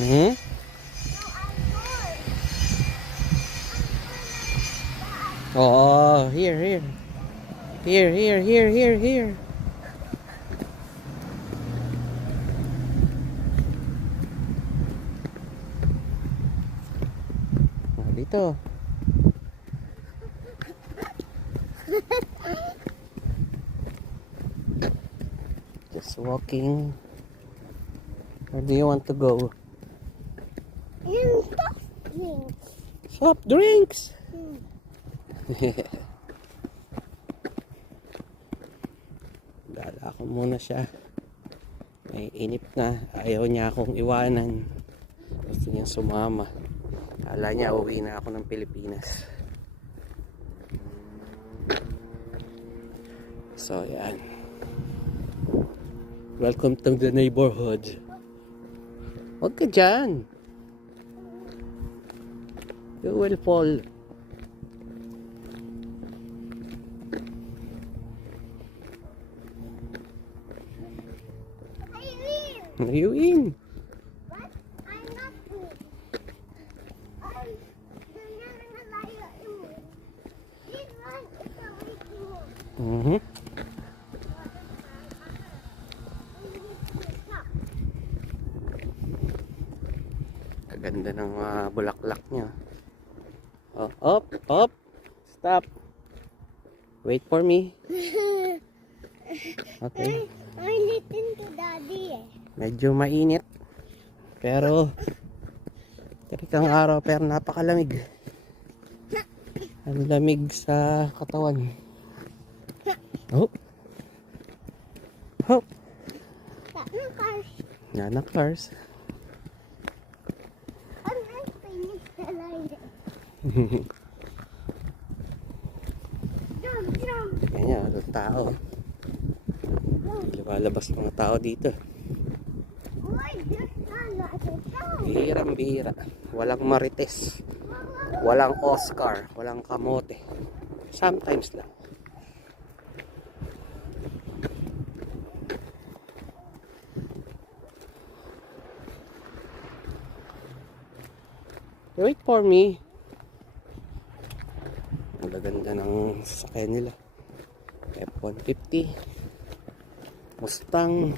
Hmm? Oh, here, here. Here, here, here, here, here. Oh, dito. Just walking. Where do you want to go? Yung soft drinks. Soft drinks. Dala ko muna siya. May inip na. Ayaw niya akong iwanan. Gusto niya sumama. Kala niya uwi na ako ng Pilipinas. So yan. Welcome to the neighborhood. Huwag ka dyan. You will fall. Are you in? What? I'm not in. You're not gonna lie in. This one is a waiting room. Kaganda ng bulaklak niya. Oh, up, up. Stop. Wait for me. Okay. I listen to daddy eh. Medyo mainit. Pero tirikang araw pero napakalamig. Ang lamig sa katawan. Oh. Oh. Tatlo cars. Nana cars. I'm not finished the line. Jump, jump. Ganyan, ang tao. Lumalabas mga tao dito. Why just not a jump? Bihirang bihira. Walang marites. Walang Oscar. Walang kamote. Sometimes lang. Wait for me. Ang ganda ng sasakyan nila. F-150. Mustang.